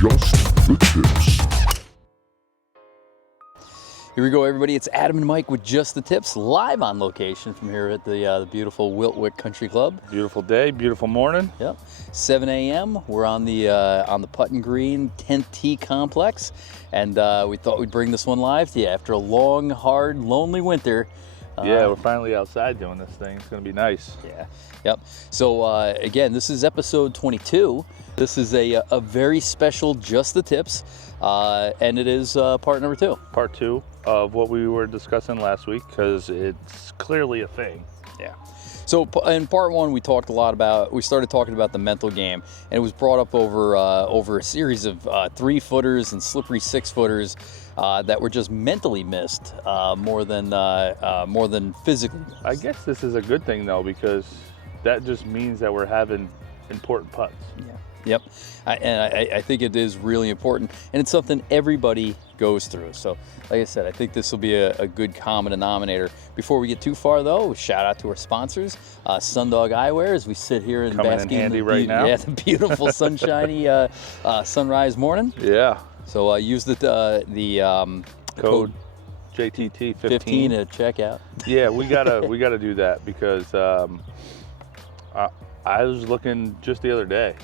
Just the tips. Here we go, everybody. It's Adam and Mike with Just the Tips, live on location from here at the beautiful Wiltwick Country Club. Beautiful day, beautiful morning. Yep, 7 a.m. We're on the putting green 10th tee complex, and we thought we'd bring this one live to you after a long, hard, lonely winter. Yeah, we're finally outside doing this thing. It's gonna be nice. Yeah, yep. So again, this is episode 22. This is a very special Just the Tips, and it is part number 2. Part 2 of what we were discussing last week, because it's clearly a thing. Yeah. So in part 1, we started talking about the mental game, and it was brought up over a series of 3-footers and slippery 6-footers that were just mentally missed more than physically missed. I guess this is a good thing though, because that just means that we're having important putts. Yeah. Yep, I think it is really important, and it's something everybody goes through. So, like I said, I think this will be a good common denominator. Before we get too far, though, shout out to our sponsors, Sundog Eyewear, as we sit here and basking in the beautiful sunshiny sunrise morning. Yeah. So use the code JTT 15 at checkout. Yeah, we gotta do that, because I was looking just the other day,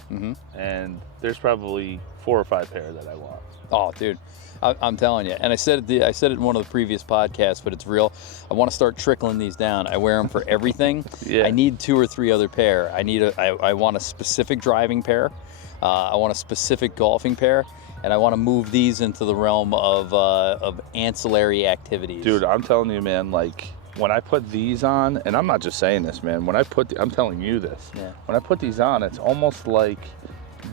and there's probably 4 or 5 pair that I want. Oh, dude, I'm telling you. And I said it in one of the previous podcasts, but it's real. I want to start trickling these down. I wear them for everything. Yeah. I need 2 or 3 other pair. I want a specific driving pair. I want a specific golfing pair. And I want to move these into the realm of ancillary activities. Dude, I'm telling you, man, like, when I put these on, and I'm not just saying this, man, I'm telling you this. Yeah. When I put these on, it's almost like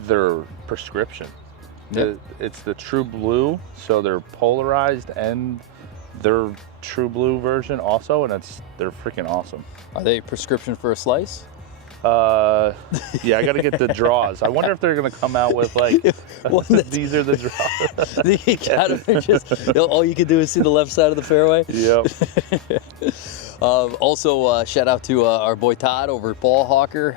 their prescription. Yep. It's the true blue, so they're polarized, and they're true blue version also, and they're freaking awesome. Are they prescription for a slice? Yeah, I got to get the draws. I wonder if they're going to come out with, like, these are the draws. You gotta just, all you can do is see the left side of the fairway. Yep. Also, shout out to our boy Todd over at Ball Hawker.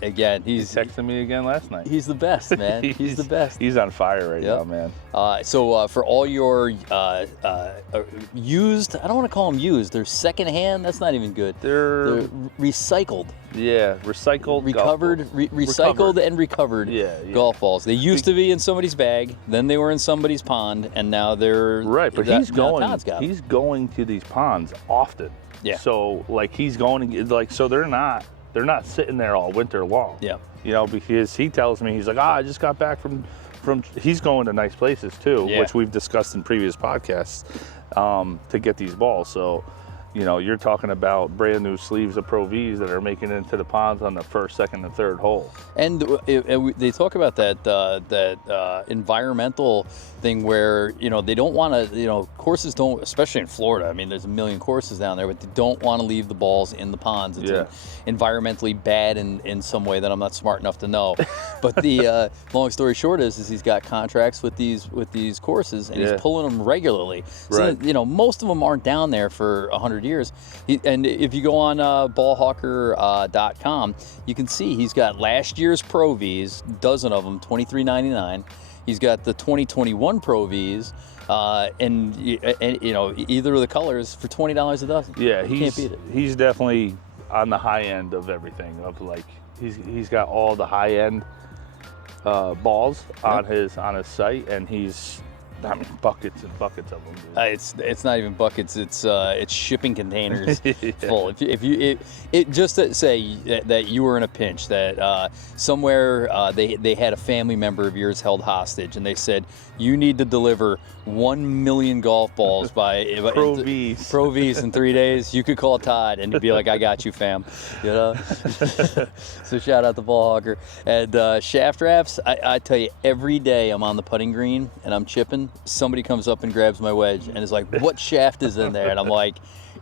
Again, he texted me again last night. He's the best, man. He's the best. He's on fire right now, man. So for all your used, I don't want to call them used. They're secondhand. That's not even good. They're recycled. Yeah, recycled, recycled and recovered golf balls. They used to be in somebody's bag, then they were in somebody's pond, and now they're right. But he's going to these ponds often. Yeah. So like he's going, like, so they're not sitting there all winter long. Yeah. You know, because he tells me, he's like, I just got back from he's going to nice places too, which we've discussed in previous podcasts, to get these balls. So, you know, you're talking about brand new sleeves of Pro Vs that are making it into the ponds on the first, second, and third hole. And they talk about that environmental thing where, you know, they don't want to, you know, courses don't, especially in Florida. I mean, there's a million courses down there, but they don't want to leave the balls in the ponds. It's environmentally bad in some way that I'm not smart enough to know. But the long story short is he's got contracts with these courses, and he's pulling them regularly. So, you know, most of them aren't down there for 100 years. And if you go on ballhawker.com, you can see he's got last year's Pro Vs, dozen of them, $23.99. He's got the 2021 Pro Vs, and you know, either of the colors for $20 a dozen. Yeah, you can't beat it. He's definitely on the high end of everything. Of like, he's got all the high end balls on his site, and I mean, buckets and buckets of them. It's not even buckets. It's shipping containers full. If you just to say that you were in a pinch, that somewhere they had a family member of yours held hostage, and they said you need to deliver 1 million golf balls by Pro Vs in 3 days. You could call Todd, and he'd be like, "I got you, fam." You know. So shout out to Ball Hawker and shaft wraps. I tell you, every day I'm on the putting green and I'm chipping. Somebody comes up and grabs my wedge and is like, "What shaft is in there?" And I'm like,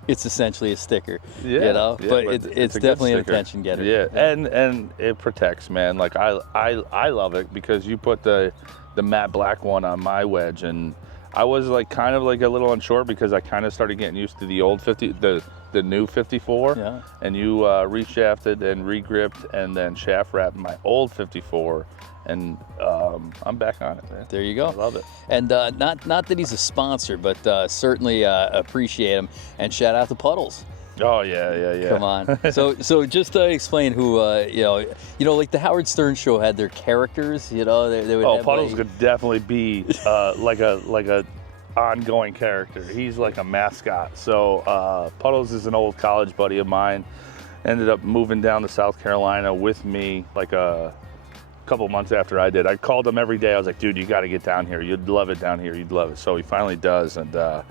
"It's essentially a sticker." Yeah, you know, yeah, but it's definitely an attention getter. Yeah, and it protects, man. Like I love it because you put the matte black one on my wedge, and I was like kind of like a little unsure because I kind of started getting used to the old 50, the new 54. Yeah. And you reshafted and regripped and then shaft wrapped my old 54. and I'm back on it, man. There you go. I love it. And not that he's a sponsor, but certainly appreciate him. And shout out to Puddles. Oh yeah. Come on. So just explain who like the Howard Stern show had their characters. They would. Oh, have, Puddles like, could definitely be like a ongoing character. He's like a mascot. So Puddles is an old college buddy of mine. Ended up moving down to South Carolina with me like a couple months after I did. I called him every day. I was like, dude, you got to get down here. You'd love it down here. You'd love it. So he finally does, and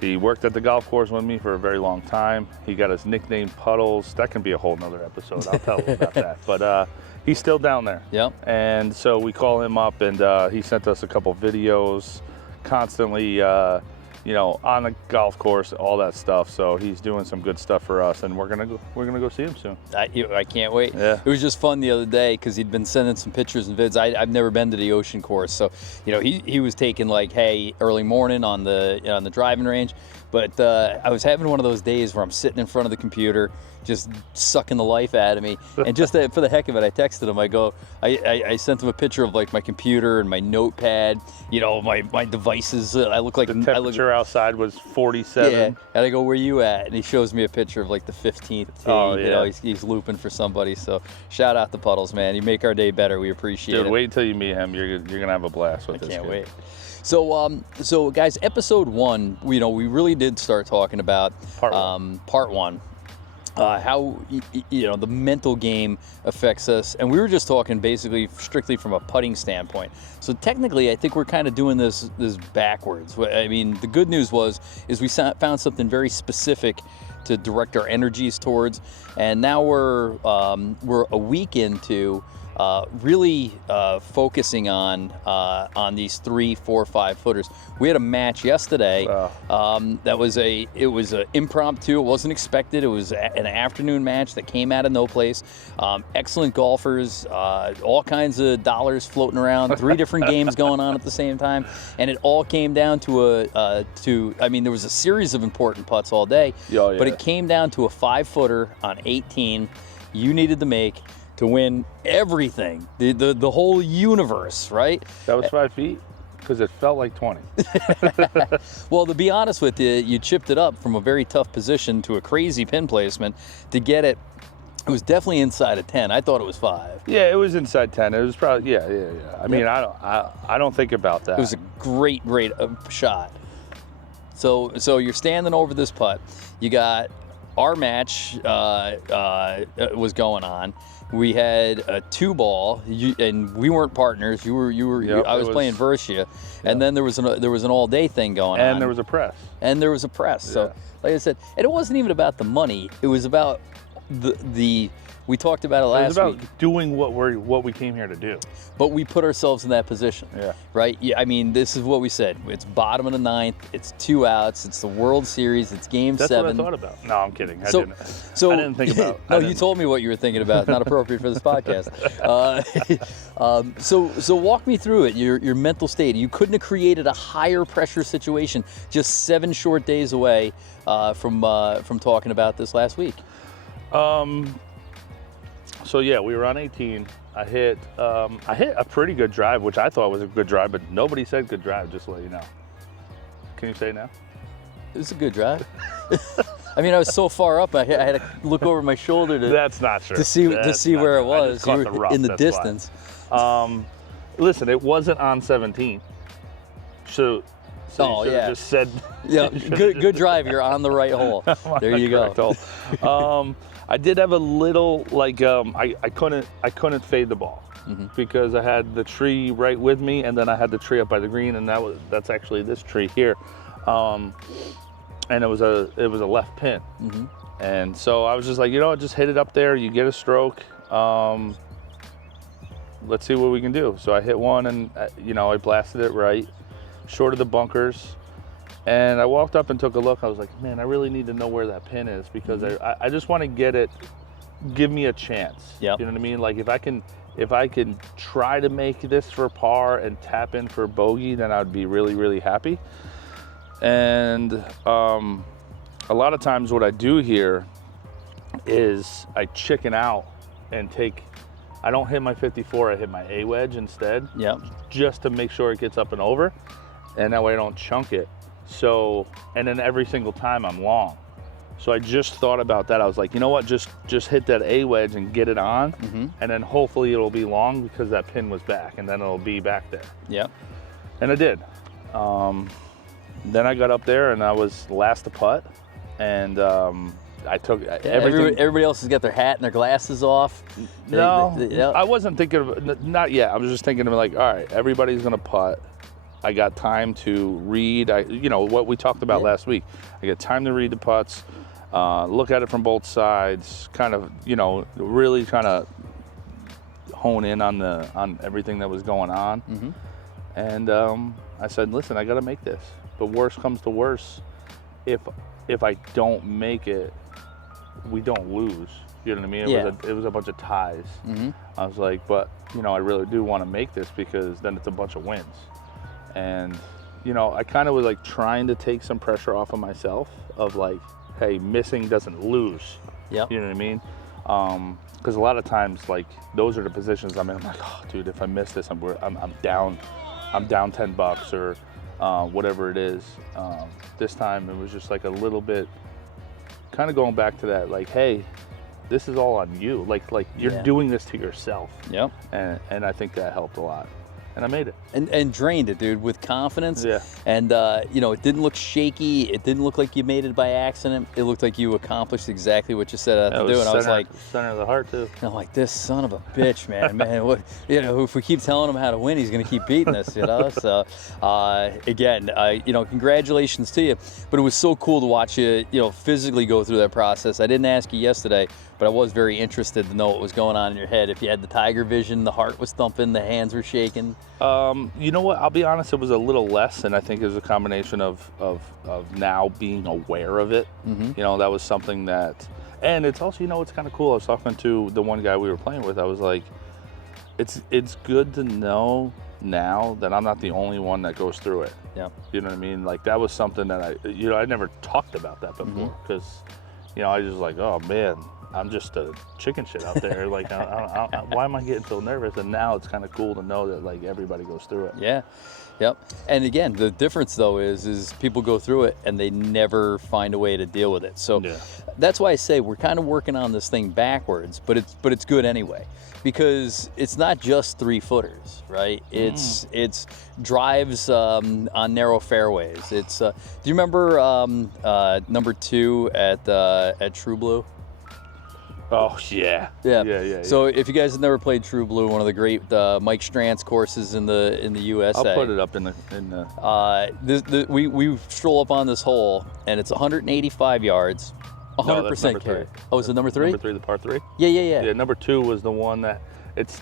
he worked at the golf course with me for a very long time. He got his nickname Puddles. That can be a whole nother episode. I'll tell him about that. But he's still down there. Yep. And so we call him up, and he sent us a couple videos constantly, on the golf course, all that stuff. So he's doing some good stuff for us, and we're gonna go see him soon. I can't wait. Yeah. It was just fun the other day because he'd been sending some pictures and vids. I've never been to the ocean course, so he was taking like, hey, early morning on the driving range. But I was having one of those days where I'm sitting in front of the computer, just sucking the life out of me. And just for the heck of it, I texted him. I sent him a picture of like my computer and my notepad, my devices. I look like the temperature outside was 47. Yeah, and I go, where you at? And he shows me a picture of like the 15th tee. Oh, yeah. He's looping for somebody. So shout out to Puddles, man. You make our day better. We appreciate it. Dude, wait until you meet him. You're gonna have a blast with this. Can't kid. wait. So guys, episode 1, we really did start talking about part one. How the mental game affects us, and we were just talking basically strictly from a putting standpoint. So technically, I think we're kind of doing this backwards. I mean, the good news is we found something very specific to direct our energies towards, and now we're a week into really focusing on these 3, 4, 5 footers. We had a match yesterday. It was an impromptu. It wasn't expected. It was an afternoon match that came out of no place. Excellent golfers, all kinds of dollars floating around. 3 different games going on at the same time, and it all came down to there was a series of important putts all day, but it came down to a 5-footer on 18. You needed to make to win everything, the whole universe, right? That was 5 feet? Because it felt like 20. Well, to be honest with you, you chipped it up from a very tough position to a crazy pin placement to get it. It was definitely inside of 10. I thought it was 5. Yeah, it was inside 10. It was probably, yeah. I mean, I don't think about that. It was a great shot. So you're standing over this putt. You got our match was going on. We had a 2-ball, and we weren't partners. I was playing versus you, and then there was an all-day thing going on. And there was a press. So, like I said, and it wasn't even about the money. It was about the we talked about it last week. It was about doing what we came here to do. But we put ourselves in that position. Yeah. Right? Yeah, I mean, this is what we said. It's bottom of the 9th. It's 2 outs. It's the World Series. It's Game 7. That's what I thought about. No, I'm kidding. I didn't think about. No, you told me what you were thinking about. It's not appropriate for this podcast. So walk me through it. Your mental state. You couldn't have created a higher pressure situation just 7 short days away from talking about this last week. So yeah, we were on 18. I hit a pretty good drive, which I thought was a good drive, but nobody said good drive, just to let you know. Can you say it now? It was a good drive. I mean, I was so far up, I had to look over my shoulder to. That's not true. To see where it was. You were in the distance. Listen, it wasn't on 17. So you just said. Yeah, good drive. You're on the right hole. There you go. I did have a little I couldn't fade the ball because I had the tree right with me, and then I had the tree up by the green, and that's actually this tree here, and it was a left pin, and so I was just like, just hit it up there. You get a stroke. Let's see what we can do. So I hit one, and I blasted it right, short of the bunkers. And I walked up and took a look. I was like, man, I really need to know where that pin is because I just want to get it, give me a chance. Yep. You know what I mean? Like if I can try to make this for par and tap in for bogey, then I'd be really, really happy. And a lot of times what I do here is I chicken out and I don't hit my 54, I hit my A wedge instead. Yep. Just to make sure it gets up and over, and that way I don't chunk it. So, and then every single time I'm long. So I just thought about that. I was like, you know what, just hit that A wedge and get it on, and then hopefully it'll be long because that pin was back, and then it'll be back there. Yep. And I did. Then I got up there and I was last to putt, and I took everything. Everybody else has got their hat and their glasses off. No, I wasn't thinking of, not yet. I was just thinking of like, all right, everybody's gonna putt. I got time to read, you know, what we talked about last week. I got time to read the putts, look at it from both sides, kind of, you know, really kind of hone in on everything that was going on. And I said, listen, I got to make this. But worst comes to worst, if I don't make it, we don't lose. You know what I mean? It was a bunch of ties. I was like, but, you know, I really do want to make this because then it's a bunch of wins. And, you know, I kind of was like trying to take some pressure off of myself of like, hey, missing doesn't lose. Yep. You know what I mean? Because a lot of times, like, those are the positions I'm in. I'm like, oh, dude, if I miss this, I'm down $10 or whatever it is. This time it was just like a little bit, kind of going back to that, like, hey, this is all on you. Like you're doing this to yourself. Yep. And I think that helped a lot. And I made it. And drained it, dude, with confidence. Yeah. And, you know, it didn't look shaky. It didn't look like you made it by accident. It looked like you accomplished exactly what you set out to do. And I was like, center of the heart, too. And I'm like, this son of a bitch, man. What, you know, if we keep telling him how to win, he's going to keep beating us, you know? So, again, you know, congratulations to you. But it was so cool to watch you, you know, physically go through that process. I didn't ask you yesterday, but I was very interested to know what was going on in your head. If you had the tiger vision, the heart was thumping, the hands were shaking. You know what? I'll be honest, it was a little less, and I think it was a combination of now being aware of it. You know, that was something that, and it's also, you know, it's kind of cool. I was talking to the one guy we were playing with. I was like, it's good to know now that I'm not the only one that goes through it. Yeah. You know what I mean? Like, that was something that I never talked about that before, because, you know, I was just like, oh man, I'm just a chicken shit out there. Like, why am I getting so nervous? And now it's kind of cool to know that, like, everybody goes through it. Yeah. Yep. And again, the difference though is people go through it and they never find a way to deal with it. So that's why I say we're kind of working on this thing backwards, but it's good anyway, because it's not just 3-footers, right? It's drives on narrow fairways. It's do you remember number 2 at True Blue? Oh, yeah. Yeah. So if you guys have never played True Blue, one of the great Mike Strantz courses in the USA. I'll put it up in the we stroll up on this hole, and it's 185 yards, 100% carry. Oh, is it number 3? Number 3, the par 3? Yeah. Yeah, number 2 was the one that it's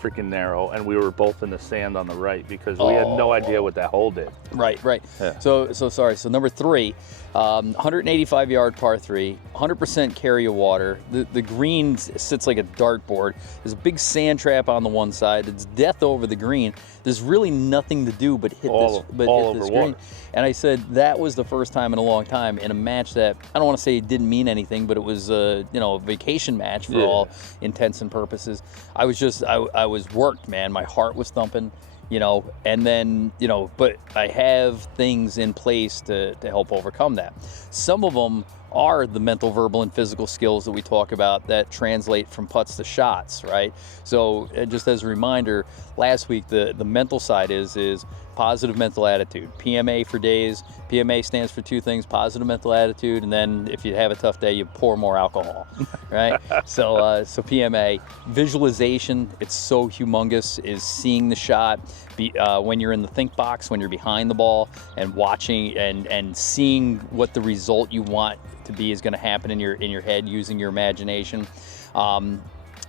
freaking narrow, and we were both in the sand on the right because we had no idea what that hole did. Right. Yeah. So sorry. So number 3, 185 yard par 3, 100% carry of water. The green sits like a dartboard. There's a big sand trap on the one side. It's death over the green. There's really nothing to do but hit this green. And I said that was the first time in a long time in a match that I don't want to say it didn't mean anything, but it was a vacation match for all intents and purposes. I was worked, man. My heart was thumping. And then, but I have things in place to help overcome that. Some of them are the mental, verbal, and physical skills that we talk about that translate from putts to shots, right? So just as a reminder, last week, the mental side is positive mental attitude. PMA for days. PMA stands for 2 things, positive mental attitude, and then if you have a tough day, you pour more alcohol, right? So PMA. Visualization, it's so humongous, is seeing the shot when you're in the think box, when you're behind the ball, and watching and seeing what the result you want to be is going to happen in your head using your imagination.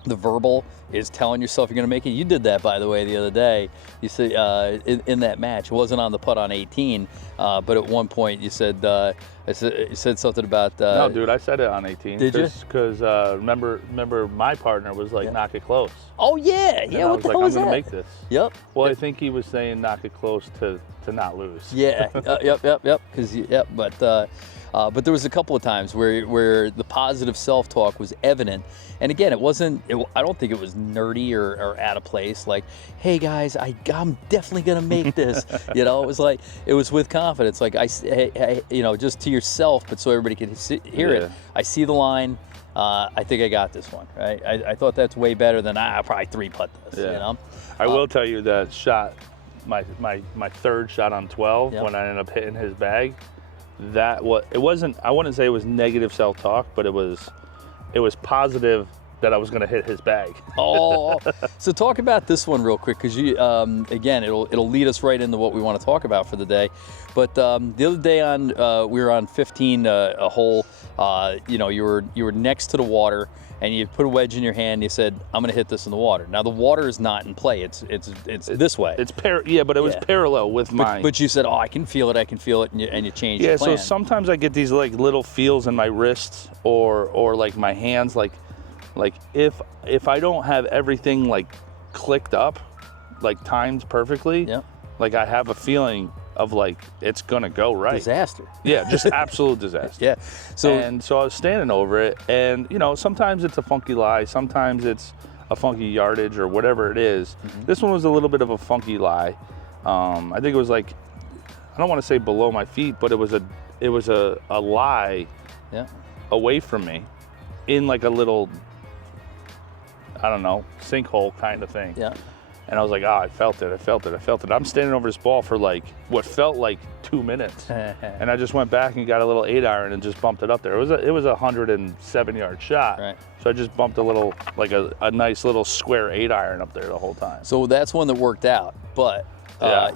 The verbal is telling yourself you're going to make it. You did that, by the way, the other day. You said in that match, it wasn't on the putt on 18, but at one point you said, You said something about. No, dude, I said it on 18. Did you? Because remember, my partner was like, knock it close. Oh yeah, And yeah. I What was the like, hell I'm was gonna that? make this. Yep. Well, I think he was saying knock it close to not lose. Yeah. Yep. Because but there was a couple of times where the positive self-talk was evident, and again, it wasn't. I don't think it was nerdy or out of place. Like, hey guys, I'm definitely gonna make this. You know, it was with confidence. Like just to yourself, but so everybody can hear it. I see the line. I think I got this one. Right. I thought that's way better than I'll probably 3-putt this. Yeah. You know. I will tell you that shot, my third shot on 12, Yep. when I ended up hitting his bag. It wasn't, I wouldn't say it was negative self-talk, but it was positive that I was going to hit his bag. So talk about this one real quick, because you again, it'll lead us right into what we want to talk about for the day. But the other day we were on 15, a hole. You were next to the water, and you put a wedge in your hand. And you said, "I'm going to hit this in the water." Now the water is not in play. It's this way. But it was parallel with mine. But you said, "Oh, I can feel it, and you changed your plan. So sometimes I get these like little feels in my wrists or like my hands, like if I don't have everything like clicked up, like timed perfectly, like I have a feeling of like it's gonna go right. Disaster. Yeah, just absolute disaster. Yeah. So I was standing over it, and sometimes it's a funky lie, sometimes it's a funky yardage or whatever it is. Mm-hmm. This one was a little bit of a funky lie. I think it was like, I don't want to say below my feet, but it was a lie away from me in like a little, I don't know, sinkhole kind of thing. Yeah. And I was like, I felt it. I'm standing over this ball for like what felt like 2 minutes. And I just went back and got a little 8-iron and just bumped it up there. It was a 107-yard shot. Right. So I just bumped a little, like a nice little square 8-iron up there the whole time. So that's one that worked out. But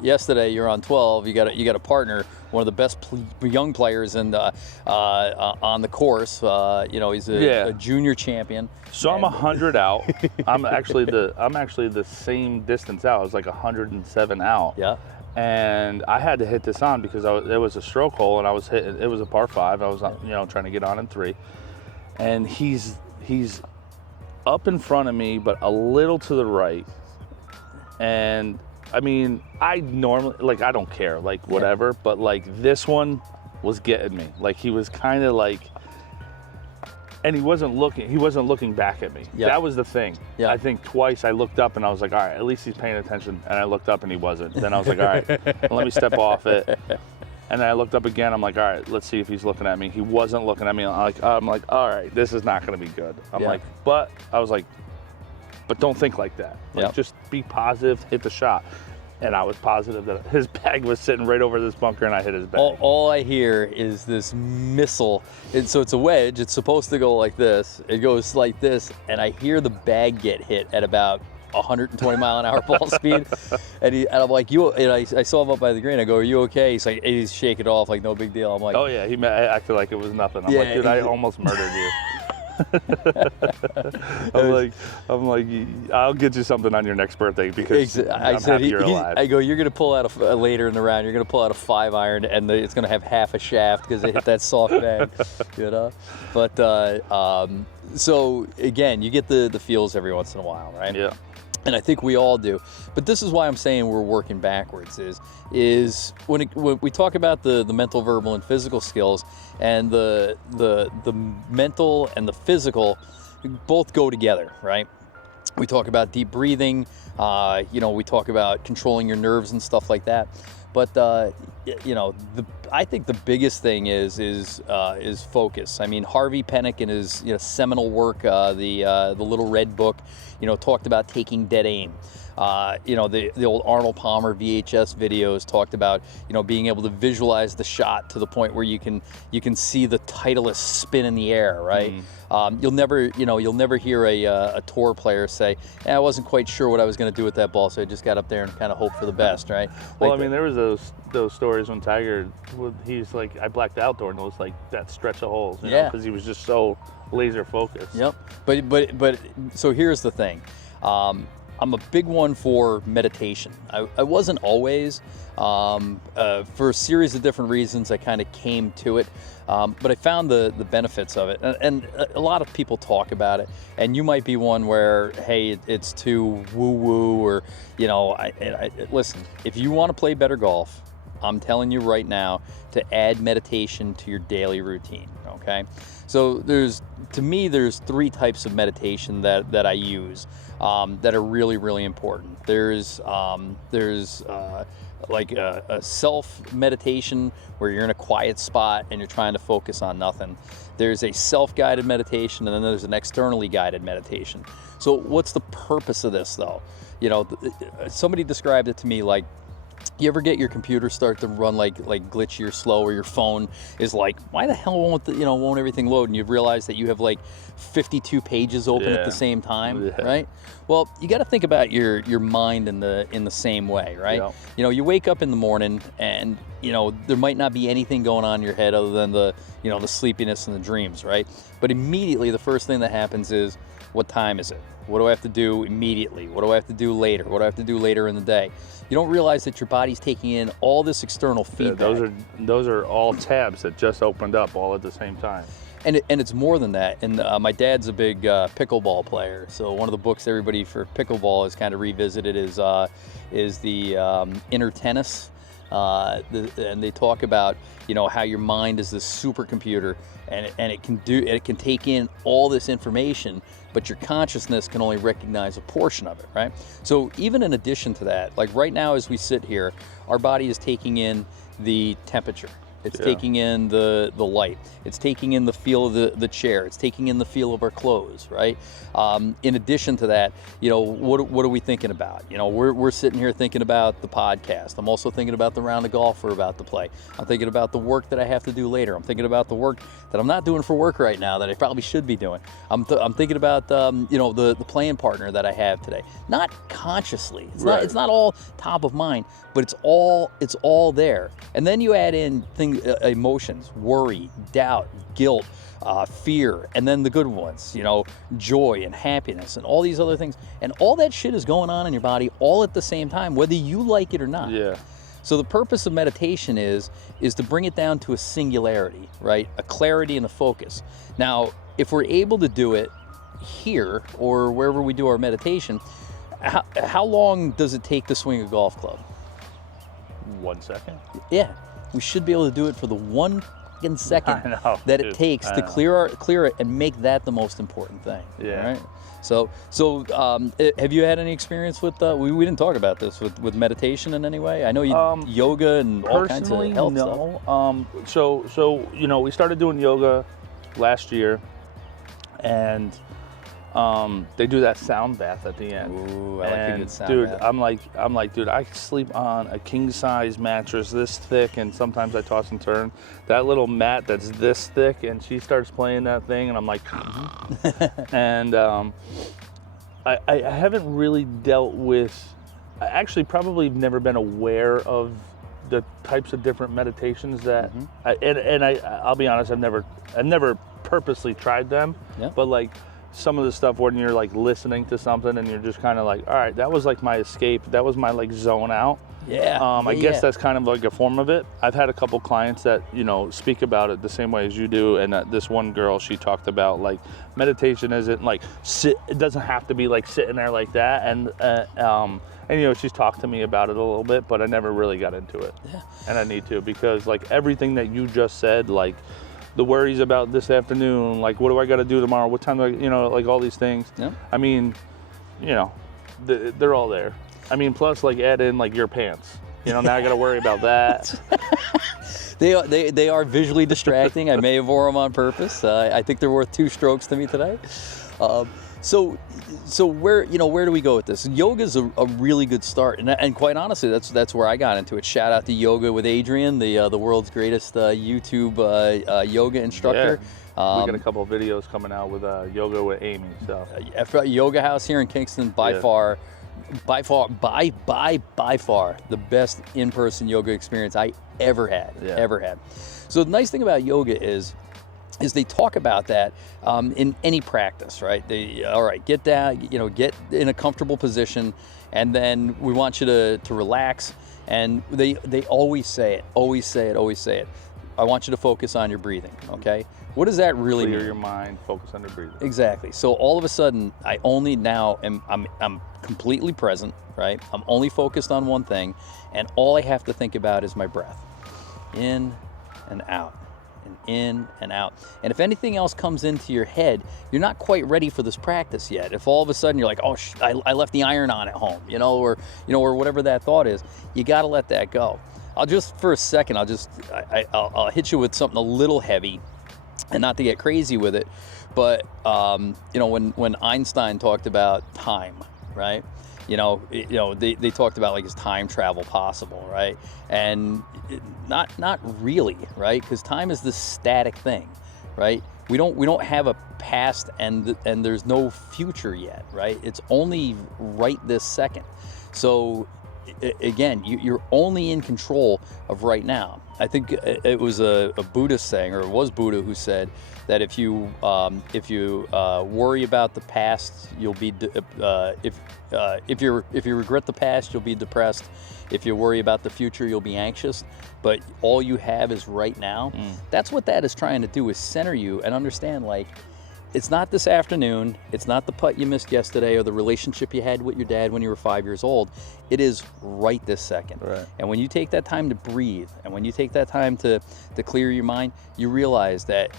yesterday you're on 12. You got a partner, one of the best young players on the course. He's a junior champion. So I'm 100 out. I'm actually the same distance out. I was like 107 out. Yeah. And I had to hit this on because it was a stroke hole, and I was hitting. It was a par 5. I was trying to get on in 3, and he's up in front of me, but a little to the right. And I mean, I normally, like, I don't care, like, whatever, but like this one was getting me. Like, he was kind of like, and he wasn't looking back at me. Yeah. That was the thing. Yeah. I think twice I looked up and I was like, all right, at least he's paying attention. And I looked up and he wasn't. Then I was like, all right, let me step off it. And then I looked up again. I'm like, all right, let's see if he's looking at me. He wasn't looking at me. I'm like, all right, this is not going to be good. But don't think like that. Like, just be positive, hit the shot. And I was positive that his bag was sitting right over this bunker, and I hit his bag. All I hear is this missile. So it's a wedge. It's supposed to go like this. It goes like this, and I hear the bag get hit at about 120-mile-an-hour ball speed. And I'm like, I saw him up by the green. I go, are you okay? He's like, he's shaking it off like no big deal. I'm like, oh yeah, he acted like it was nothing. I'm like, dude, I almost murdered you. I'm like, I'll get you something on your next birthday because I'm happy you're alive. I go, you're gonna pull out later in the round. You're gonna pull out a 5-iron, and it's gonna have half a shaft because it hit that soft bag, But so again, you get the feels every once in a while, right? Yeah. And I think we all do. But this is why I'm saying we're working backwards is when we talk about the mental, verbal, and physical skills, and the mental and the physical both go together, right? We talk about deep breathing, we talk about controlling your nerves and stuff like that. But I think the biggest thing is focus. I mean, Harvey Penick in his seminal work, the Little Red Book, talked about taking dead aim. The old Arnold Palmer VHS videos talked about being able to visualize the shot to the point where you can see the Titleist spin in the air, right? Mm-hmm. You'll never hear a tour player say, I wasn't quite sure what I was going to do with that ball, so I just got up there and kind of hoped for the best, right? Well, I mean, there was those stories when Tiger, he's like, I blacked out during those, like, that stretch of holes, because he was just so laser focused. Yep. But so here's the thing. I'm a big one for meditation. I wasn't always. For a series of different reasons, I kind of came to it. But I found the benefits of it. And a lot of people talk about it. And you might be one where, hey, it's too woo-woo, or, you know, listen, if you want to play better golf, I'm telling you right now to add meditation to your daily routine, okay? So to me, there's 3 types of meditation that I use that are really, really important. There's like a self meditation where you're in a quiet spot and you're trying to focus on nothing. There's a self-guided meditation, and then there's an externally guided meditation. So what's the purpose of this, though? You know, somebody described it to me like, you ever get your computer start to run like glitchy or slow, or your phone is like, why the hell won't everything load? And you've realized that you have like 52 pages open at the same time, right? Well, you got to think about your mind in the same way, right? Yeah. You know, you wake up in the morning and, you know, there might not be anything going on in your head other than the sleepiness and the dreams, right? But immediately the first thing that happens is, what time is it? What do I have to do immediately? What do I have to do later? What do I have to do later in the day? You don't realize that your body's taking in all this external feedback. Yeah, those are all tabs that just opened up all at the same time. And it's more than that. And my dad's a big pickleball player. So one of the books everybody for pickleball has kind of revisited is the Inner Tennis. And they talk about, you know, how your mind is this supercomputer, and it can take in all this information, but your consciousness can only recognize a portion of it, right? So even in addition to that, like right now as we sit here, our body is taking in the temperature. It's taking in the light. It's taking in the feel of the chair. It's taking in the feel of our clothes, right? In addition to that, you know, what are we thinking about? You know, we're sitting here thinking about the podcast. I'm also thinking about the round of golf we're about to play. I'm thinking about the work that I have to do later. I'm thinking about the work that I'm not doing for work right now that I probably should be doing. I'm thinking about you know, the playing partner that I have today. Not consciously. It's not all top of mind, but it's all there. And then you add in things, emotions, worry, doubt, guilt, fear, and then the good ones, you know, joy and happiness and all these other things. And all that shit is going on in your body all at the same time, whether you like it or not. Yeah. So the purpose of meditation is to bring it down to a singularity, right? A clarity and a focus. Now, if we're able to do it here or wherever we do our meditation, how long does it take to swing a golf club? 1 second. Yeah. We should be able to do it for the 1 second that it takes to clear it and make that the most important thing. Yeah. Right? So have you had any experience with we didn't talk about this with meditation in any way? I know you yoga and all kinds of health stuff. So you know, we started doing yoga last year, and they do that sound bath at the end. Ooh, I like a good sound dude, bath. I'm like, dude, I sleep on a king size mattress this thick, and sometimes I toss and turn. That little mat that's this thick, and she starts playing that thing, and I'm like, and I haven't really dealt with. I actually probably never been aware of the types of different meditations that, I'll be honest, I've never purposely tried them, but like. Some of the stuff when you're like listening to something and you're just kind of like, all right, that was like my escape. That was my like zone out. Yeah. I guess that's kind of like a form of it. I've had a couple clients that, you know, speak about it the same way as you do. And this one girl, she talked about like meditation isn't like it doesn't have to be like sitting there like that. And you know, she's talked to me about it a little bit, but I never really got into it. Yeah. And I need to, because like everything that you just said, like, the worries about this afternoon, like what do I got to do tomorrow? What time do I, you know, like all these things. Yeah. I mean, you know, they're all there. I mean, plus like add in like your pants. You know, now I got to worry about that. They are visually distracting. I may have wore them on purpose. I think they're worth 2 strokes to me today. So where do we go with this? Yoga's a really good start, and quite honestly, that's where I got into it. Shout out to Yoga with Adrian, the world's greatest YouTube yoga instructor. Yeah. We got a couple of videos coming out with Yoga with Amy. So Yoga House here in Kingston, by far the best in-person yoga experience I ever had. So the nice thing about yoga is is they talk about that in any practice, right? All right, get down, get in a comfortable position, and then we want you to relax. And they always say it, always say it, always say it. I want you to focus on your breathing, okay? What does that really mean? Clear your mind, focus on your breathing. Exactly. So all of a sudden, I only now I'm completely present, right? I'm only focused on one thing, and all I have to think about is my breath. In and out. And in and out. And if anything else comes into your head, you're not quite ready for this practice yet. If all of a sudden you're like, oh, I left the iron on at home, or whatever that thought is, you got to let that go. I'll just, for a second, I'll hit you with something a little heavy, and not to get crazy with it, but when Einstein talked about time, right? They talked about, like, is time travel possible, right? And not really, right? Because time is this static thing, right? We don't have a past and there's no future yet, right? It's only right this second. So again, you're only in control of right now. I think it was a Buddhist saying, or it was Buddha who said that if you worry about the past, you'll be if you regret the past, you'll be depressed. If you worry about the future, you'll be anxious. But all you have is right now. That's what that is trying to do, is center you and understand, like, it's not this afternoon, it's not the putt you missed yesterday or the relationship you had with your dad when you were 5 years old. It is right this second. Right. And when you take that time to breathe, and when you take that time to clear your mind, you realize that,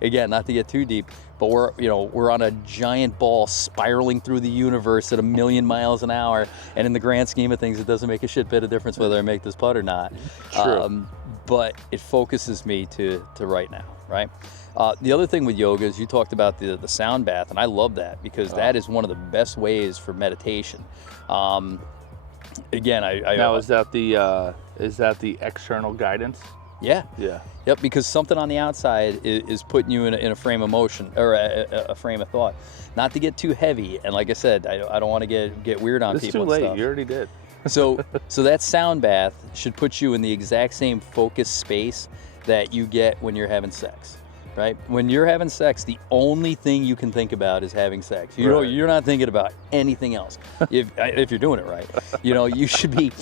again, not to get too deep, but we're on a giant ball spiraling through the universe at 1,000,000 miles an hour, and in the grand scheme of things, it doesn't make a shit bit of difference whether I make this putt or not. True. But it focuses me to right now, right? The other thing with yoga is you talked about the sound bath, and I love that because that is one of the best ways for meditation. Again, now is that the external guidance? Yeah. Yeah. Yep. Because something on the outside is putting you in a frame of motion, or a frame of thought. Not to get too heavy, and like I said, I don't want to get weird on It's people. too late. And stuff. You already did. So that sound bath should put you in the exact same focus space that you get when you're having sex, right? When you're having sex, the only thing you can think about is having sex. Right. You're not thinking about anything else. If you're doing it right, you should be.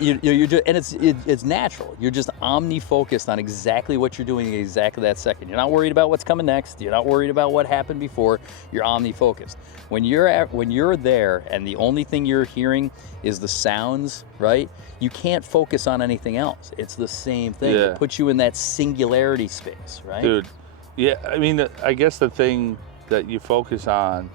You're just, and it's natural. You're just omni-focused on exactly what you're doing exactly that second. You're not worried about what's coming next. You're not worried about what happened before. You're omni-focused. When you're there, and the only thing you're hearing is the sounds, right? You can't focus on anything else. It's the same thing. Yeah. It puts you in that singularity space, right? Dude, yeah. I mean, I guess the thing that you focus on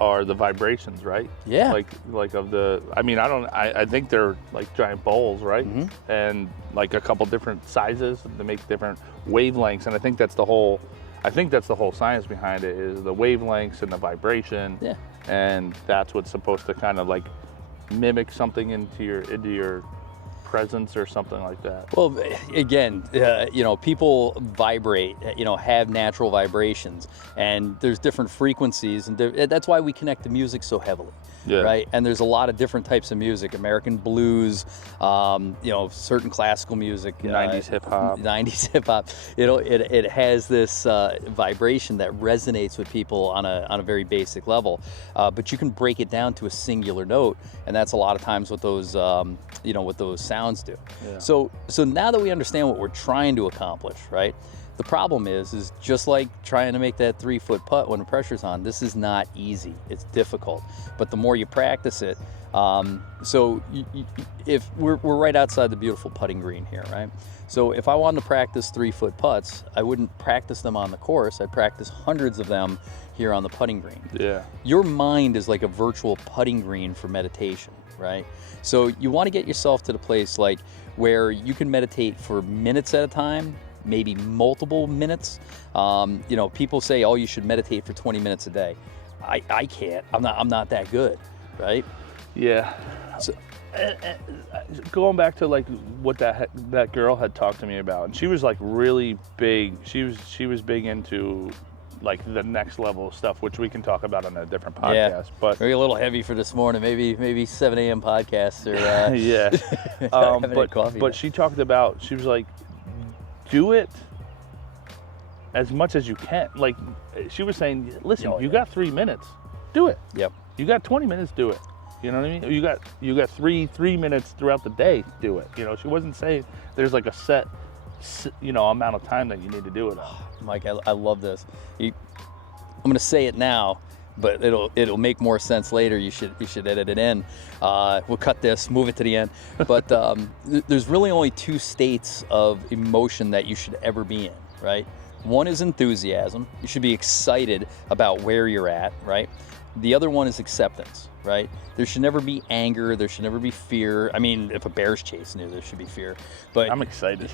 are the vibrations, right? Yeah. Like of the, I think they're like giant bowls, right? Mm-hmm. And like a couple different sizes to make different wavelengths. And I think that's the whole science behind it, is the wavelengths and the vibration. Yeah. And that's what's supposed to kind of like mimic something into your presence or something like that. Well, again, people vibrate, have natural vibrations, and there's different frequencies, and that's why we connect to music so heavily. Yeah. Right. And there's a lot of different types of music: American blues, certain classical music, 90s hip hop. 90s hip hop. It has this vibration that resonates with people on a very basic level, but you can break it down to a singular note, and that's a lot of times what those what those sounds do. Yeah. So now that we understand what we're trying to accomplish, right? The problem is just like trying to make that 3-foot putt when the pressure's on. This is not easy. It's difficult. But the more you practice it, if we're right outside the beautiful putting green here, right? So if I wanted to practice 3-foot putts, I wouldn't practice them on the course. I'd practice hundreds of them here on the putting green. Yeah. Your mind is like a virtual putting green for meditation, right? So you want to get yourself to the place like where you can meditate for minutes at a time, maybe multiple minutes. People say, oh, you should meditate for 20 minutes a day. I can't. I'm not that good, right? Yeah. So, going back to like what that girl had talked to me about, and she was like really big. She was big into like the next level stuff, which we can talk about on a different podcast. Yeah, but maybe a little heavy for this morning. Maybe 7 a.m. podcast or yeah. coffee. But she talked about, she was like, do it as much as you can. Like she was saying, listen, Oh, you yeah. got 3 minutes, do it. Yep. You got 20 minutes, do it. You know what I mean? You got three minutes throughout the day, do it. You know, she wasn't saying there's like a set, amount of time that you need to do it on. Mike, I love this. I'm going to say it now, but it'll make more sense later. You should edit it in. We'll cut this, move it to the end. But there's really only 2 states of emotion that you should ever be in, right? One is enthusiasm. You should be excited about where you're at, right? The other one is acceptance, right? There should never be anger. There should never be fear. I mean, if a bear's chasing you, there should be fear. But I'm excited.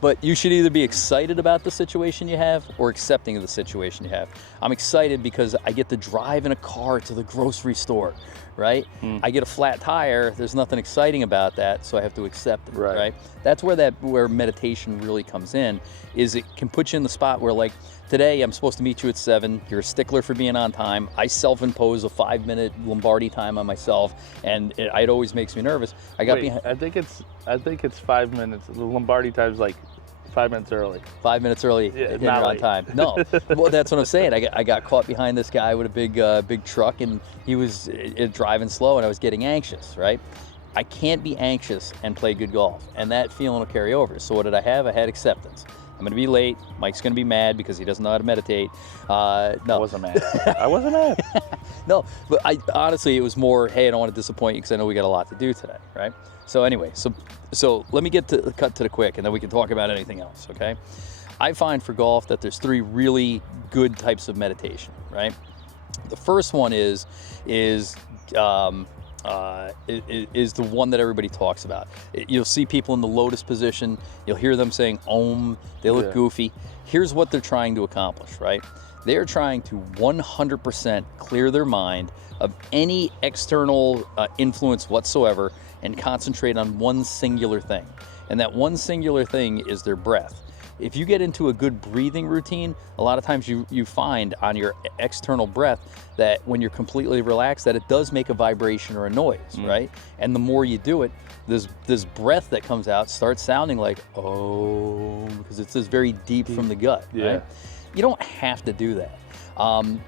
But you should either be excited about the situation you have or accepting of the situation you have. I'm excited because I get to drive in a car to the grocery store, right? I get a flat tire. There's nothing exciting about that, so I have to accept it, right? That's where meditation really comes in, is it can put you in the spot where, like, today I'm supposed to meet you at 7. You're a stickler for being on time. I self-impose a 5-minute Lombardi time on myself, and it always makes me nervous. I think it's 5 minutes. The Lombardi time's like 5 minutes early. 5 minutes early, Yeah, you're on time. No, well, that's what I'm saying. I got caught behind this guy with a big truck, and he was driving slow, and I was getting anxious, right? I can't be anxious and play good golf, and that feeling will carry over. So what did I have? I had acceptance. I'm going to be late. Mike's going to be mad because he doesn't know how to meditate. No. I wasn't mad. I wasn't mad. No, but honestly, it was more, hey, I don't want to disappoint you because I know we got a lot to do today, right? So anyway, so let me cut to the quick, and then we can talk about anything else, okay? I find for golf that there's 3 really good types of meditation, right? The first one is the one that everybody talks about. You'll see people in the lotus position. You'll hear them saying Om. They look goofy. Here's what they're trying to accomplish, right? They're trying to 100% clear their mind of any external influence whatsoever and concentrate on one singular thing. And that one singular thing is their breath. If you get into a good breathing routine, a lot of times you find on your external breath that when you're completely relaxed, that it does make a vibration or a noise, right? And the more you do it, this breath that comes out starts sounding like, oh, because it's this very deep from the gut, right? You don't have to do that. I'm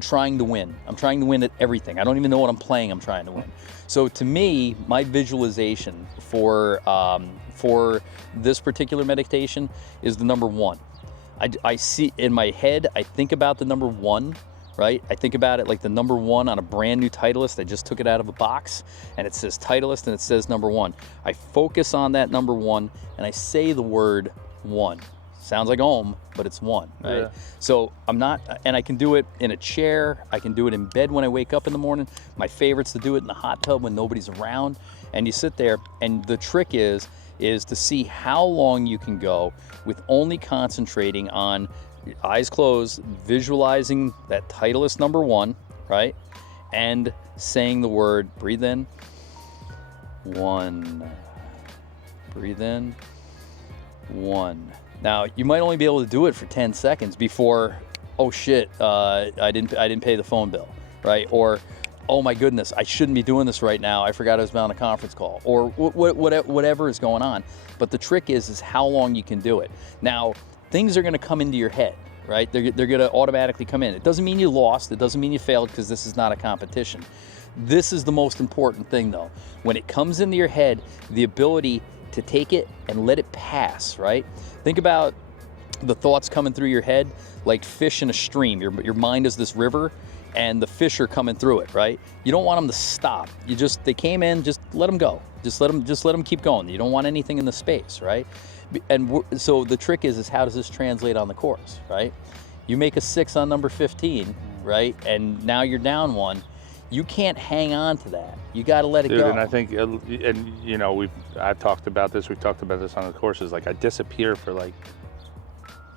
trying to win. I'm trying to win at everything. I don't even know what I'm playing. I'm trying to win. So to me, my visualization for this particular meditation is the number 1. I see in my head, I think about the number 1, right? I think about it like the number 1 on a brand new Titleist. I just took it out of a box, and it says Titleist, and it says number 1. I focus on that number 1, and I say the word 1. Sounds like Om, but it's 1, right? Yeah. So I'm not, and I can do it in a chair. I can do it in bed when I wake up in the morning. My favorite's to do it in the hot tub when nobody's around. And you sit there, and the trick is to see how long you can go with only concentrating on eyes closed, visualizing that Titleist number 1, right? And saying the word, breathe in, 1, breathe in, 1. Now, you might only be able to do it for 10 seconds before, oh shit, I didn't pay the phone bill, right? Or, oh my goodness, I shouldn't be doing this right now. I forgot I was on a conference call, or whatever is going on. But the trick is how long you can do it. Now, things are going to come into your head, right? They're going to automatically come in. It doesn't mean you lost. It doesn't mean you failed, because this is not a competition. This is the most important thing, though. When it comes into your head, the ability to take it and let it pass, right? Think about the thoughts coming through your head like fish in a stream. Your mind is this river, and the fish are coming through it, right? You don't want them to stop. They came in, just let them go. Just let them keep going. You don't want anything in the space, right? And so the trick is how does this translate on the course, right? You make a 6 on number 15, right? And now you're down 1. You can't hang on to that. You got to let it go. And I think, I've talked about this. We've talked about this on the courses. Like, I disappear for like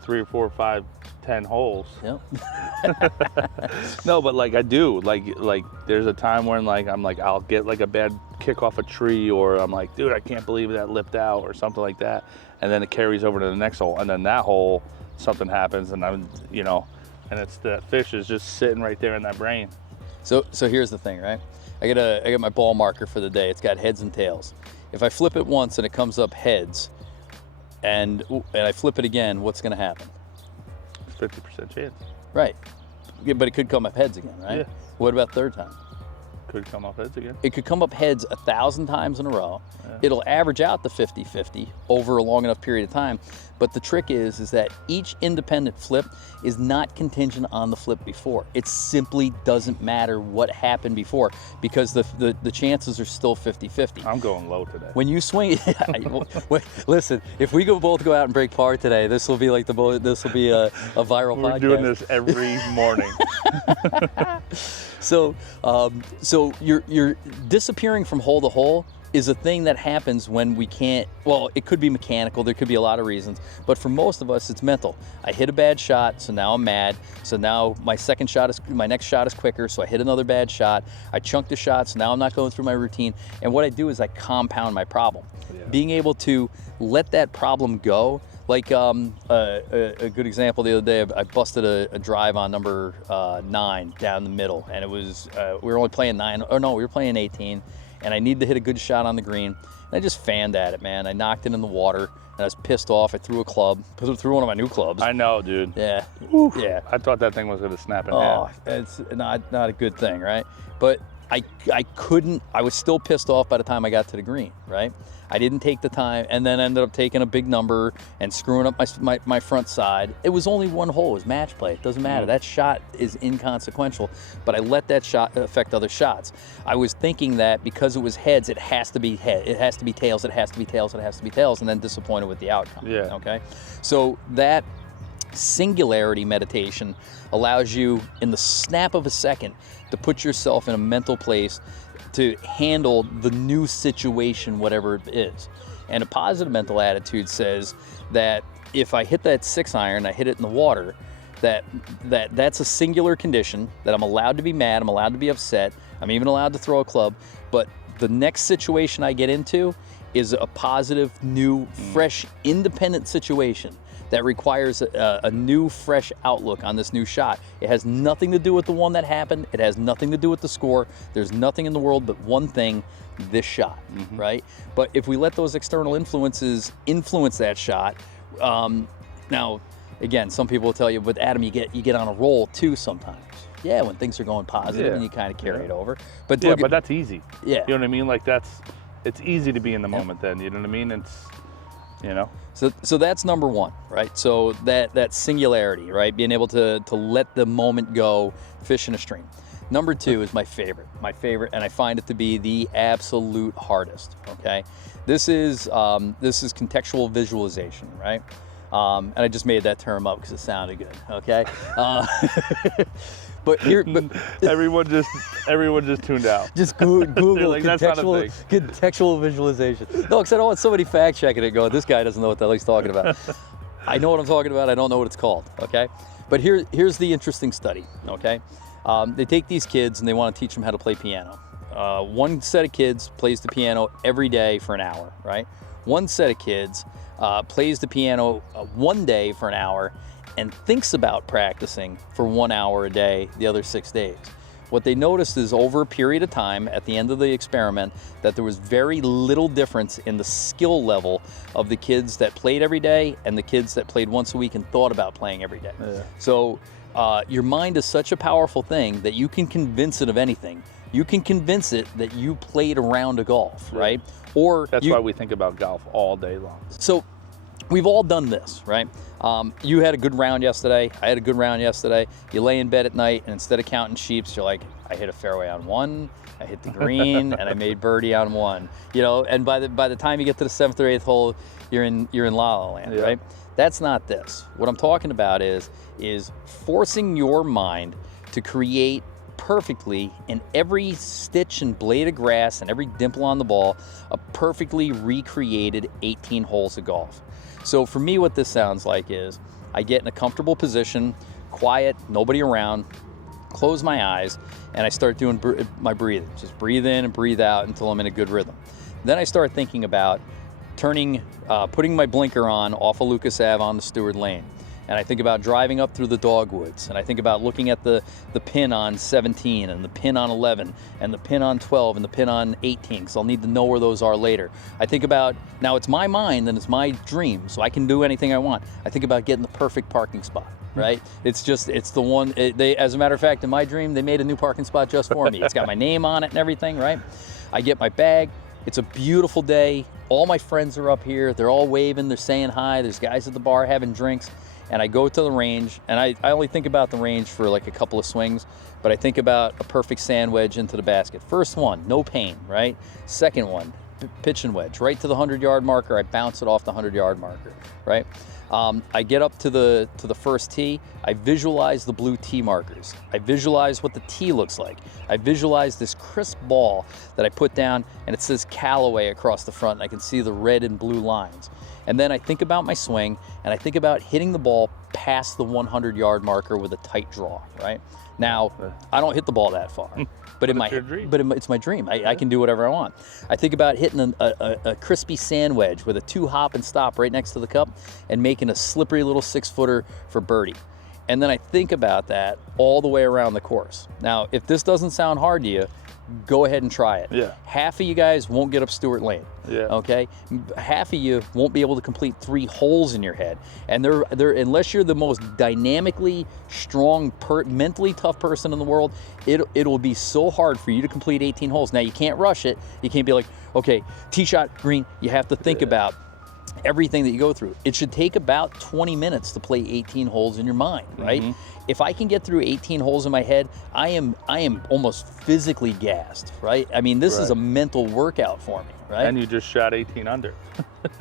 3 or 4 or 5, 10 holes. Yep. No, but like I do. Like there's a time when like I'm like I'll get like a bad kick off a tree, or I'm like, dude, I can't believe that lipped out, or something like that. And then it carries over to the next hole, and then that hole something happens, and I'm and it's the fish is just sitting right there in that brain. So here's the thing, right? I got my ball marker for the day. It's got heads and tails. If I flip it once and it comes up heads, and I flip it again, what's going to happen? 50% chance. Right. Yeah, but it could come up heads again, right? Yeah. What about third time? Could come up heads again. It could come up heads 1,000 times in a row. Yeah. It'll average out the 50-50 over a long enough period of time. But the trick is that each independent flip is not contingent on the flip before. It simply doesn't matter what happened before because the chances are still 50-50. I'm going low today. When you swing, listen, if we both go out and break par today, this will be like this will be a viral podcast. We're doing this every morning. So you're disappearing from hole to hole is a thing that happens when we can't, well, it could be mechanical, there could be a lot of reasons, but for most of us it's mental. I hit a bad shot, so now I'm mad, so now my next shot is quicker, so I hit another bad shot, I chunked the shot, so now I'm not going through my routine, and what I do is I compound my problem. Yeah. Being able to let that problem go, like a good example the other day, I busted a drive on number 9 down the middle, and it was, we were only playing 9, or no, we were playing 18, and I needed to hit a good shot on the green. And I just fanned at it, man. I knocked it in the water, and I was pissed off. I threw a club, threw one of my new clubs. I know, dude. Yeah. Whew. Yeah. I thought that thing was going to snap in half. half. It's not a good thing, right? But I couldn't, I was still pissed off by the time I got to the green, right? I didn't take the time, and then ended up taking a big number and screwing up my front side. It was only one hole. It was match play. It doesn't matter. That shot is inconsequential, but I let that shot affect other shots. I was thinking that because it was heads, it has to be head. It has to be tails. It has to be tails. It has to be tails, and then disappointed with the outcome. Yeah. Okay? So that singularity meditation allows you, in the snap of a second, to put yourself in a mental place to handle the new situation, whatever it is. And a positive mental attitude says that if I hit that 6-iron, I hit it in the water, that's a singular condition, that I'm allowed to be mad, I'm allowed to be upset, I'm even allowed to throw a club, but the next situation I get into is a positive, new, fresh, independent situation that requires a new, fresh outlook on this new shot. It has nothing to do with the one that happened. It has nothing to do with the score. There's nothing in the world but one thing, this shot, right? But if we let those external influences influence that shot, now, again, some people will tell you, but Adam, you get on a roll too sometimes. Yeah, when things are going positive and you kind of carry it over. But yeah, but that's easy. Yeah. You know what I mean? Like it's easy to be in the moment then, you know what I mean? It's, you know? So that's number one, right? So that singularity, right? Being able to let the moment go, fish in a stream. Number 2 is my favorite, and I find it to be the absolute hardest, okay? This is contextual visualization, right? And I just made that term up because it sounded good, okay? But everyone just tuned out. Just Google like, contextual visualization. No, because I don't want somebody fact checking it going, this guy doesn't know what the hell he's talking about. I know what I'm talking about, I don't know what it's called, okay? But here's the interesting study, okay? They take these kids and they want to teach them how to play piano. One set of kids plays the piano every day for an hour, right? One set of kids plays the piano one day for an hour and thinks about practicing for 1 hour a day the other 6 days. What they noticed is over a period of time at the end of the experiment that there was very little difference in the skill level of the kids that played every day and the kids that played once a week and thought about playing every day. Yeah. So your mind is such a powerful thing that you can convince it of anything. You can convince it that you played a round of golf, right? Or that's why we think about golf all day long. So we've all done this, right? You had a good round yesterday. I had a good round yesterday. You lay in bed at night, and instead of counting sheeps, you're like, I hit a fairway on 1, I hit the green, and I made birdie on 1. You know, and by the time you get to the 7th or 8th hole, you're in La La Land, right? That's not this. What I'm talking about is forcing your mind to create perfectly in every stitch and blade of grass and every dimple on the ball a perfectly recreated 18 holes of golf. So for me, what this sounds like is I get in a comfortable position, quiet, nobody around, close my eyes, and I start doing my breathing. Just breathe in and breathe out until I'm in a good rhythm. Then I start thinking about putting my blinker on off of Lucas Ave onto Stewart Lane, and I think about driving up through the dogwoods, and I think about looking at the pin on 17 and the pin on 11 and the pin on 12 and the pin on 18, because I'll need to know where those are later. I think about, now it's my mind and it's my dream, so I can do anything I want. I think about getting the perfect parking spot, right? It's the one, as a matter of fact, in my dream, they made a new parking spot just for me. It's got my name on it and everything, right? I get my bag. It's a beautiful day. All my friends are up here. They're all waving. They're saying hi. There's guys at the bar having drinks. And I go to the range, and I only think about the range for like a couple of swings, but I think about a perfect sand wedge into the basket. First one, no pain, right? Second one, pitch and wedge, right to the 100-yard marker. I bounce it off the 100-yard marker, right? I get up to the first tee. I visualize the blue tee markers. I visualize what the tee looks like. I visualize this crisp ball that I put down, and it says Callaway across the front, and I can see the red and blue lines. And then I think about my swing, and I think about hitting the ball past the 100-yard marker with a tight draw, right? Now, I don't hit the ball that far, but it's my dream. I can do whatever I want. I think about hitting a crispy sand wedge with a 2-hop and stop right next to the cup and making a slippery little 6-footer for birdie. And then I think about that all the way around the course. Now, if this doesn't sound hard to you, go ahead and try it. Yeah. Half of you guys won't get up Stewart Lane. Yeah. Okay. Half of you won't be able to complete 3 holes in your head, and they're unless you're the most dynamically strong, mentally tough person in the world, it'll be so hard for you to complete 18 holes. Now you can't rush it. You can't be like, okay, tee shot green. You have to think about everything that you go through. It should take about 20 minutes to play 18 holes in your mind, right? If I can get through 18 holes in my head, I am almost physically gassed, right? I mean, this is a mental workout for me, right? And you just shot 18 under.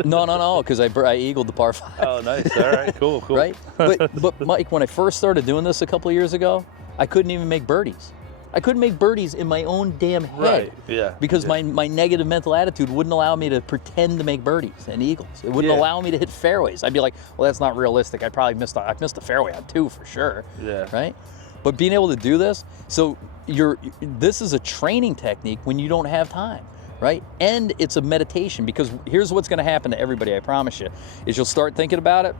No, because I eagled the par 5. Oh, nice. All right, cool. Right? But Mike, when I first started doing this a couple of years ago, I couldn't even make birdies. I couldn't make birdies in my own damn head. Right, yeah. Because my negative mental attitude wouldn't allow me to pretend to make birdies and eagles. It wouldn't allow me to hit fairways. I'd be like, well, that's not realistic. I missed a fairway on 2 for sure. Yeah. Right? But being able to do this, so this is a training technique when you don't have time. Right? And it's a meditation, because here's what's going to happen to everybody, I promise you, is you'll start thinking about it,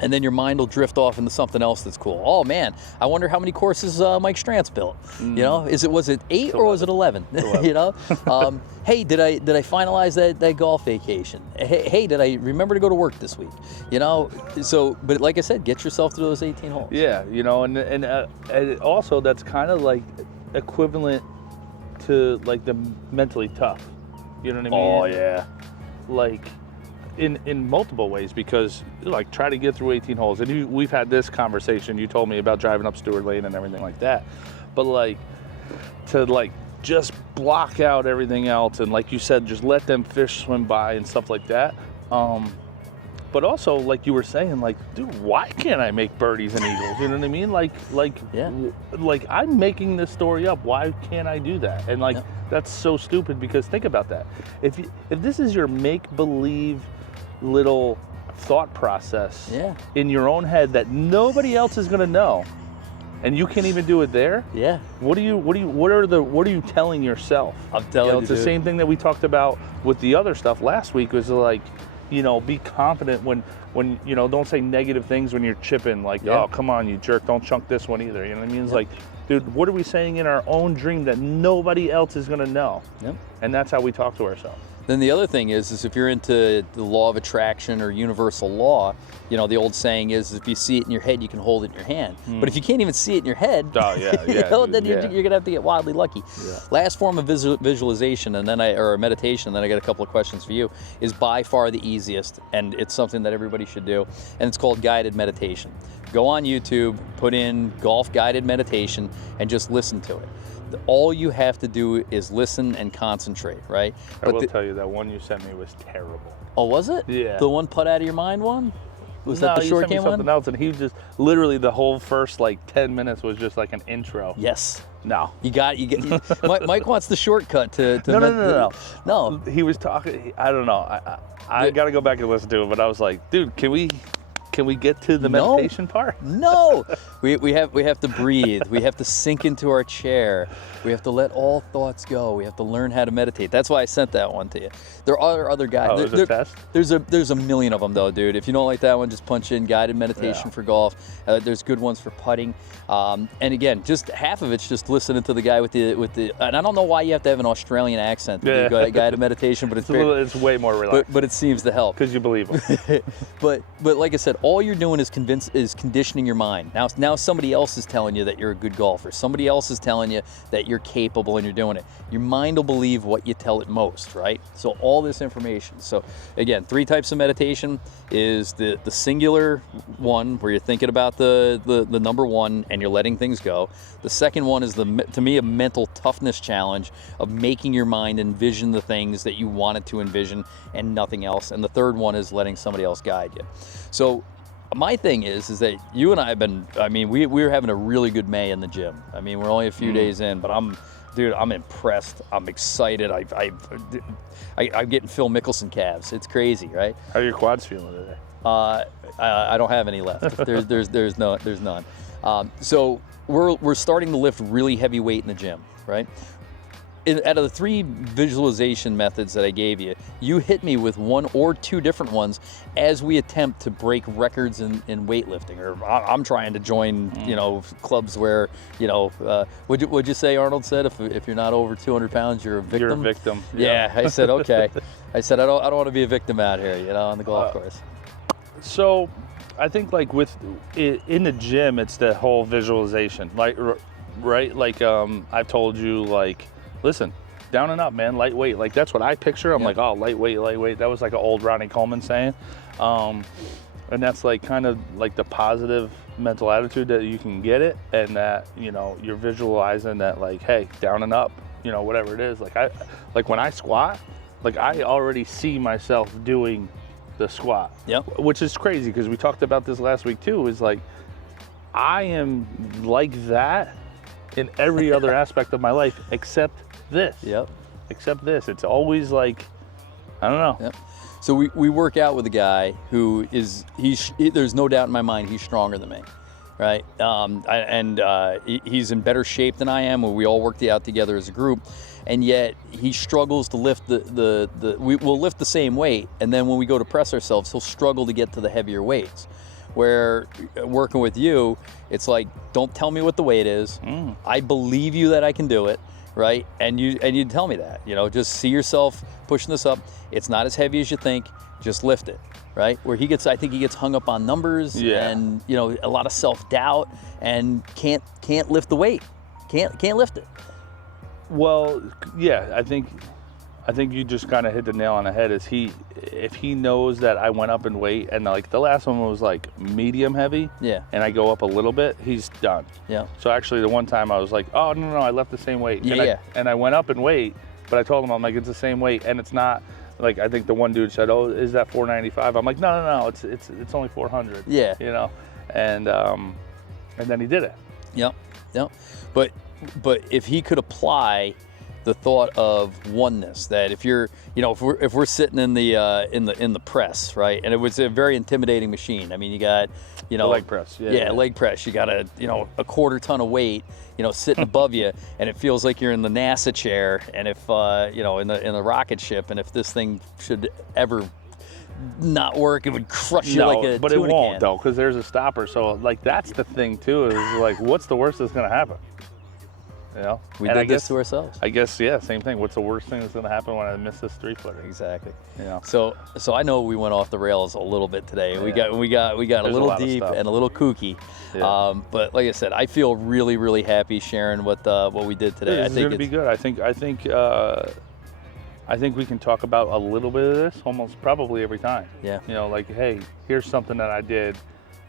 and then your mind will drift off into something else that's cool. Oh man, I wonder how many courses Mike Strantz built. You know, was it 8 or was it 11? You know, hey, did I finalize that golf vacation? Hey, did I remember to go to work this week? You know, so but like I said, get yourself through those 18 holes. Yeah, you know, and also that's kind of like equivalent to like the mentally tough. You know what I mean? Oh yeah. Like in multiple ways, because like try to get through 18 holes, and we've had this conversation. You told me about driving up Stewart Lane and everything like that, but like to like just block out everything else, and like you said, just let them fish swim by and stuff like that. But also, like you were saying, like, dude, why can't I make birdies and eagles? You know what I mean? Like I'm making this story up. Why can't I do that? And like that's so stupid, because think about that. If this is your make-believe little thought process in your own head that nobody else is going to know, and you can't even do it there. Yeah. What are you telling yourself? I'm telling you, it's the same thing that we talked about with the other stuff last week. Was like, you know, be confident when you know, don't say negative things when you're chipping. Like, oh, come on, you jerk, don't chunk this one either. You know what I mean? It's like, dude, what are we saying in our own dream that nobody else is going to know? Yep. And that's how we talk to ourselves. Then the other thing is if you're into the law of attraction or universal law, you know, the old saying is if you see it in your head, you can hold it in your hand. But if you can't even see it in your head, then you're going to have to get wildly lucky. Yeah. Last form of visualization, or meditation, and then I got a couple of questions for you, is by far the easiest, and it's something that everybody should do, and it's called guided meditation. Go on YouTube, put in golf guided meditation, and just listen to it. All you have to do is listen and concentrate, right? I will tell you that one you sent me was terrible. Oh, was it? Yeah. The one putt out of your mind one? Was that the short game one? No, you sent me something else, and he just literally the whole first like 10 minutes was just like an intro. Yes. No. Mike wants the shortcut to No. He was talking. I don't know. I got to go back and listen to it, but I was like, dude, can we Can we get to the No. meditation part? No, we have to breathe. We have to sink into our chair. We have to let all thoughts go. We have to learn how to meditate. That's why I sent that one to you. There are other guys. Oh, there's a test? There's a million of them though, dude. If you don't like that one, just punch in guided meditation for golf. There's good ones for putting. And again, just half of it's just listening to the guy with the. And I don't know why you have to have an Australian accent to do guided meditation, but It's way more relaxed. But it seems to help. Because you believe them. but like I said, all you're doing is conditioning your mind. Now somebody else is telling you that you're a good golfer. Somebody else is telling you that you're capable and you're doing it. Your mind will believe what you tell it most, right? So all this information. So again, 3 types of meditation is the singular one where you're thinking about the number one and you're letting things go. The second one is to me a mental toughness challenge of making your mind envision the things that you want it to envision and nothing else. And the third one is letting somebody else guide you. So my thing is that you and I have been, I mean, we're having a really good May in the gym. I mean, we're only a few days in, but I'm impressed. I'm excited. I'm getting Phil Mickelson calves. It's crazy, right? How are your quads feeling today? I don't have any left. There's none. So we're starting to lift really heavy weight in the gym, right? Out of the 3 visualization methods that I gave you, you hit me with 1 or 2 different ones as we attempt to break records in weightlifting. Or I'm trying to join, clubs where, would you say Arnold said if you're not over 200 pounds, you're a victim? You're a victim. Yeah, I said okay. I said I don't want to be a victim out here, on the golf course. So, I think like in the gym, it's the whole visualization, like right, like I've told you like. Listen, down and up, man, lightweight. Like, that's what I picture. I'm like, oh, lightweight. That was like an old Ronnie Coleman saying. And that's like kind of like the positive mental attitude that you can get it. And that, you're visualizing that like, hey, down and up, whatever it is. Like when I squat, like I already see myself doing the squat. Yep. Which is crazy because we talked about this last week too, is like, I am like that in every other aspect of my life except this. Yep. Except this. It's always like, I don't know. Yep. So we work out with a guy who is, there's no doubt in my mind he's stronger than me, right? He's in better shape than I am. We all work out together as a group, and yet he struggles to lift we'll lift the same weight, and then when we go to press ourselves, he'll struggle to get to the heavier weights. Where working with you, it's like, don't tell me what the weight is. I believe you that I can do it, right? And you tell me that, just see yourself pushing this up. It's not as heavy as you think. Just lift it, right? Where I think he gets hung up on numbers and a lot of self-doubt and can't lift the weight. Can't lift it. Well, yeah, I think you just kind of hit the nail on the head. If he knows that I went up in weight and like the last one was like medium heavy, and I go up a little bit, he's done. Yeah. So actually, the one time I was like, oh no, I left the same weight. And I went up in weight, but I told him I'm like, it's the same weight, and it's not. Like I think the one dude said, oh, is that 495? I'm like, no, it's only 400. Yeah. And then he did it. Yep. But if he could apply the thought of oneness, that if you're, if we're sitting in the press, right, and it was a very intimidating machine. I mean, you got, the leg press, leg press. You got a quarter ton of weight, sitting above you, and it feels like you're in the NASA chair, and if in the rocket ship, and if this thing should ever not work, it would crush you like a but tuna it won't can. Though, because there's a stopper. So like that's the thing too, is like, what's the worst that's gonna happen? We did this to ourselves. I guess, same thing. What's the worst thing that's going to happen when I miss this 3-footer? Exactly. So I know we went off the rails a little bit today. Yeah. We got a little deep and a little kooky. Yeah. But like I said, I feel really, really happy sharing what we did today. I think it's going to be good. I think we can talk about a little bit of this almost probably every time. Yeah. Like, hey, here's something that I did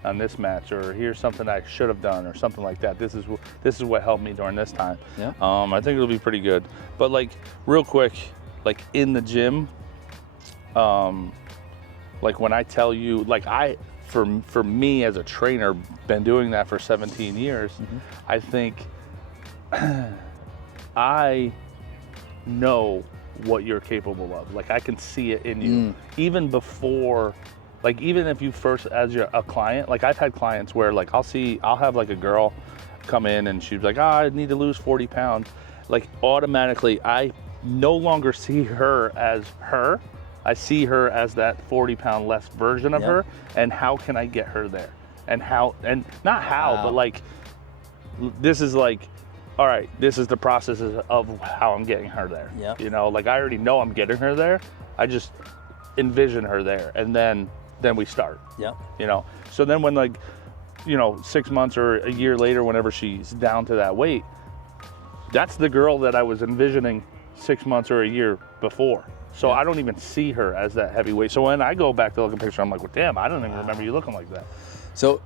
on this match, or here's something I should have done, or something like that. This is what helped me during this time. Yeah. I think it'll be pretty good. But like real quick, like in the gym, like when I tell you, like for me as a trainer, been doing that for 17 years, I think I know what you're capable of. Like I can see it in you, even before like even if you first as a client, like I've had clients where like I'll have like a girl come in and she's like, I need to lose 40 pounds. Like automatically I no longer see her as her. I see her as that 40-pound less version of her, and how can I get her there? And not how, but like, this is like, all right, this is the process of how I'm getting her there. Yeah. You know, like I already know I'm getting her there. I just envision her there, and then we start. Yeah. You know, so then when like, you know, 6 months or a year later, whenever she's down to that weight, that's the girl that I was envisioning 6 months or a year before. So I don't even see her as that heavyweight. So when I go back to look at a picture, I'm like, well, damn, I don't even remember you looking like that. So,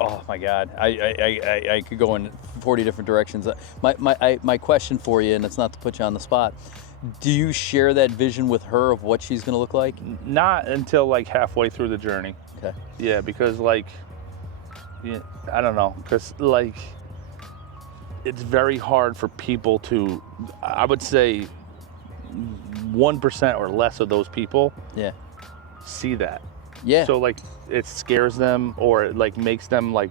oh my God, I could go in 40 different directions. My question for you, and it's not to put you on the spot, do you share that vision with her of what she's going to look like? Not until like halfway through the journey. Okay. Yeah, because like, yeah, I don't know, because like, it's very hard for people to, I would say, 1% or less of those people see that. Yeah. So like it scares them, or it like makes them like,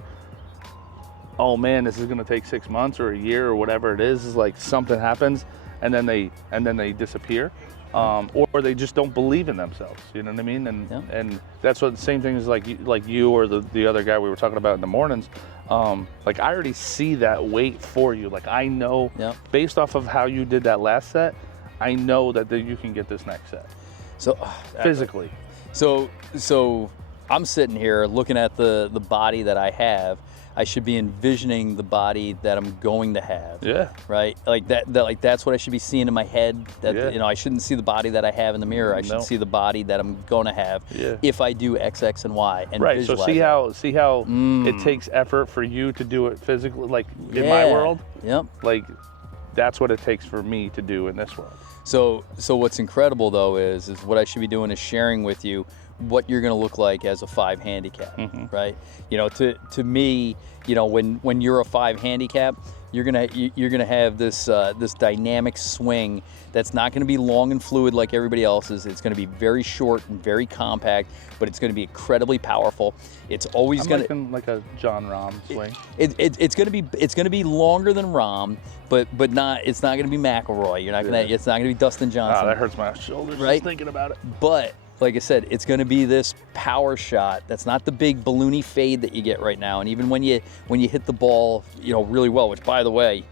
oh man, this is gonna take 6 months or a year or whatever it is like something happens and then they disappear. Or they just don't believe in themselves, you know what I mean? And that's what the same thing is like you or the other guy we were talking about in the mornings. Like I already see that weight for you. Like I know based off of how you did that last set, I know that you can get this next set. So physically. So I'm sitting here looking at the body that I have. I should be envisioning the body that I'm going to have. Yeah. Right. Like that's what I should be seeing in my head. That you know, I shouldn't see the body that I have in the mirror. I should see the body that I'm going to have if I do X, X, and Y. And right. So see how it takes effort for you to do it physically, like in my world. Yep. Like that's what it takes for me to do in this world. So what's incredible though is what I should be doing is sharing with you what you're going to look like as a 5 handicap, right? You know, to me, you know, when you're a 5 handicap, you're gonna have this this dynamic swing that's not going to be long and fluid like everybody else's. It's going to be very short and very compact, but it's going to be incredibly powerful. It's always going to like a John Rahm swing. It's going to be longer than Rahm, but not. It's not going to be McIlroy. You're not gonna. It's not going to be Dustin Johnson. Oh, that hurts my shoulders just thinking about it. But like I said, it's going to be this power shot. That's not the big balloony fade that you get right now. And even when you hit the ball, you know, really well. Which, by the way,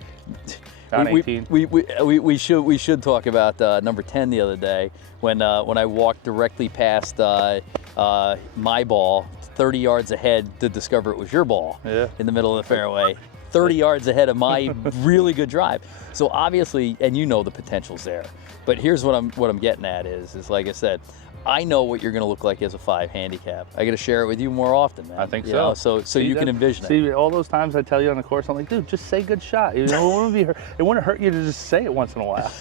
we should talk about number 10 the other day when I walked directly past my ball 30 yards ahead to discover it was your ball in the middle of the fairway. 30 yards ahead of my really good drive. So obviously, and you know the potential's there. But here's what I'm getting at is like I said, I know what you're going to look like as a 5 handicap. I got to share it with you more often, man. I think so. So you can envision it. See, all those times I tell you on the course, I'm like, dude, just say good shot. You know, it wouldn't hurt you to just say it once in a while.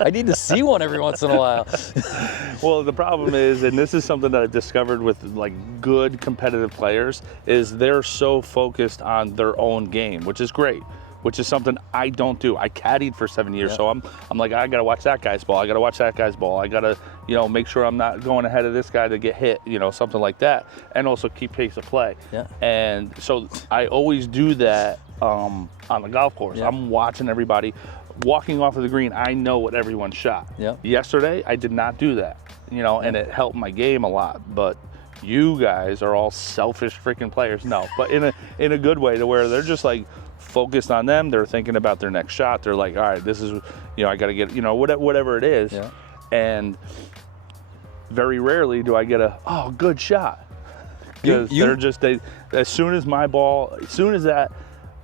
I need to see one every once in a while. Well, the problem is, and this is something that I've discovered with like good competitive players, is they're so focused on their own game, which is great. Which is something I don't do. I caddied for 7 years, so I'm like, I gotta watch that guy's ball. I gotta watch that guy's ball. I gotta, you know, make sure I'm not going ahead of this guy to get hit, you know, something like that, and also keep pace of play. Yeah. And so I always do that on the golf course. I'm watching everybody walking off of the green. I know what everyone shot. Yeah. Yesterday, I did not do that, you know, and it helped my game a lot, but. You guys are all selfish freaking players. No, but in a good way, to where they're just like focused on them. They're thinking about their next shot. They're like, all right, this is, you know, I got to get, you know, whatever it is. Yeah. And very rarely do I get good shot. Because they're just, as soon as that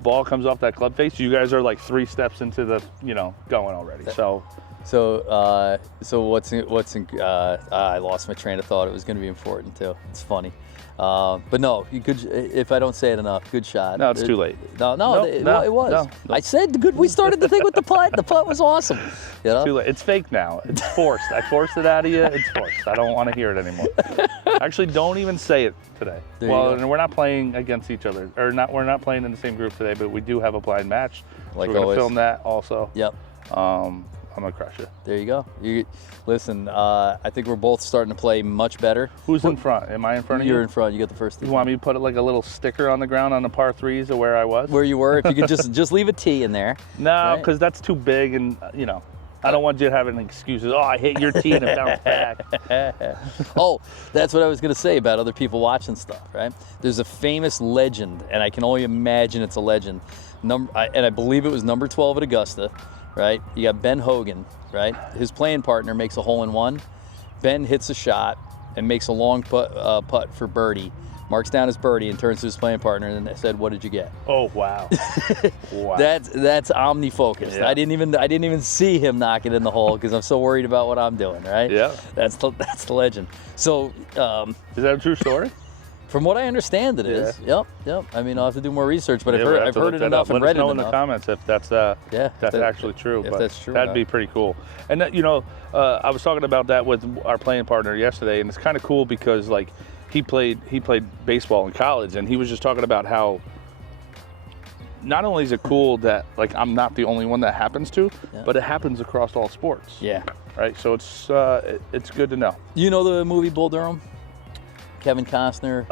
ball comes off that club face, you guys are like 3 steps into the, you know, going already. So I lost my train of thought. It was going to be important too. It's funny. But no, you could, if I don't say it enough, good shot. No, it's too late. No, it was. No. I said good. We started the thing with the putt. The putt was awesome. You know? It's too late. It's fake now. It's forced. I forced it out of you. It's forced. I don't want to hear it anymore. Actually, don't even say it today. And we're not playing against each other, or not. We're not playing in the same group today, but we do have a blind match. Like so we're going to film that also. Yep. gonna crush it. There you go. Listen. I think we're both starting to play much better. Who's in front? Am I in front of you? You're in front. You got the first tee. You want me to put like a little sticker on the ground on the par threes of where I was? Where you were? If you could just leave a tee in there. No, because that's too big, and I don't want you having excuses. Oh, I hit your tee and it bounced back. Oh, that's what I was going to say about other people watching stuff, right? There's a famous legend, and I can only imagine it's a legend. And I believe it was number 12 at Augusta, right? You got Ben Hogan, right? His playing partner makes a hole-in-one. Ben hits a shot and makes a long putt for birdie. Marks down his birdie and turns to his playing partner and said, "What did you get?" Oh wow! Wow. That's omnifocused. Yeah. I didn't even see him knock it in the hole because I'm so worried about what I'm doing. Right? Yeah. That's the legend. So, is that a true story? From what I understand, it is. Yep. I mean, I'll have to do more research, but I've heard it enough and read it enough. Let us know in the comments if that's actually true. If but that's true, that'd be pretty cool. And that, I was talking about that with our playing partner yesterday, and it's kind of cool because like he played baseball in college, and he was just talking about how not only is it cool that like I'm not the only one that happens to, but it happens across all sports. Yeah. Right. So it's good to know. You know the movie Bull Durham? Kevin Costner.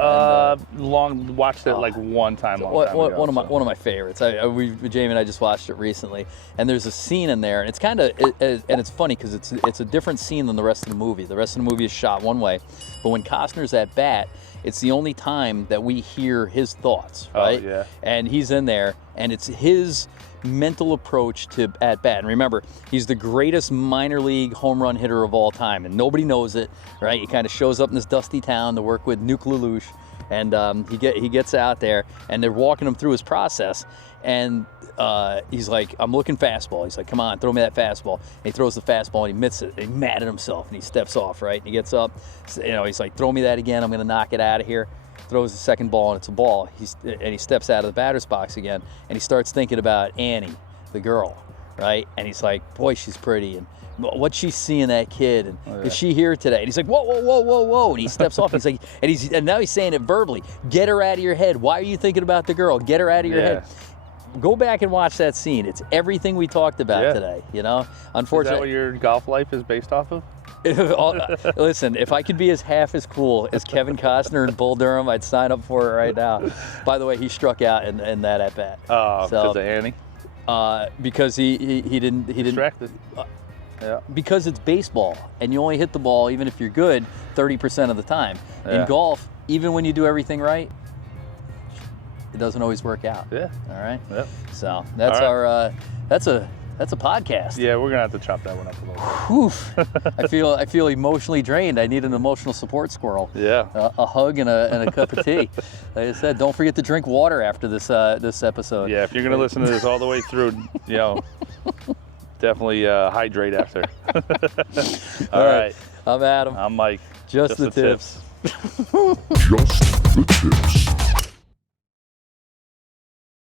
Watched it like one time ago. One of my favorites. Jamie and I just watched it recently, and there's a scene in there, and it's kind of and it's funny because it's a different scene than the rest of the movie. The rest of the movie is shot one way, but when Costner's at bat, it's the only time that we hear his thoughts, right? Oh, yeah. And he's in there, and it's his mental approach to at bat. And remember, he's the greatest minor league home run hitter of all time, and nobody knows it, right? He kind of shows up in this dusty town to work with Nuke Lelouch, and he gets out there, and they're walking him through his process, and he's like, "I'm looking fastball." He's like, "Come on, throw me that fastball." And he throws the fastball, and he misses it. And he's mad at himself, and he steps off, right? And he gets up, he's like, "Throw me that again. I'm going to knock it out of here." Throws the second ball, and it's a ball. He steps out of the batter's box again, and he starts thinking about Annie, the girl, right? And he's like, "Boy, she's pretty, and what's she seeing that kid? And is she here today?" And he's like, "Whoa, whoa, whoa, whoa, whoa!" And he steps off. And he's like, and now he's saying it verbally. Get her out of your head. Why are you thinking about the girl? Get her out of your head. Go back and watch that scene. It's everything we talked about today. Unfortunately, is that what your golf life is based off of? Listen, if I could be half as cool as Kevin Costner and Bull Durham, I'd sign up for it right now. By the way, he struck out in that at bat. Oh, because of Annie. Because he didn't. Distracted. Yeah. Because it's baseball, and you only hit the ball, even if you're good, 30% of the time. Yeah. In golf, even when you do everything right, it doesn't always work out. Yeah. All right. Yep. So that's our that's a podcast. Yeah, we're gonna have to chop that one up a little. Whew. I feel emotionally drained. I need an emotional support squirrel. Yeah. A hug and a cup of tea. Like I said, don't forget to drink water after this episode. Yeah, if you're gonna listen to this all the way through, definitely hydrate after. All right. I'm Adam. I'm Mike. Just the tips. Just the tips.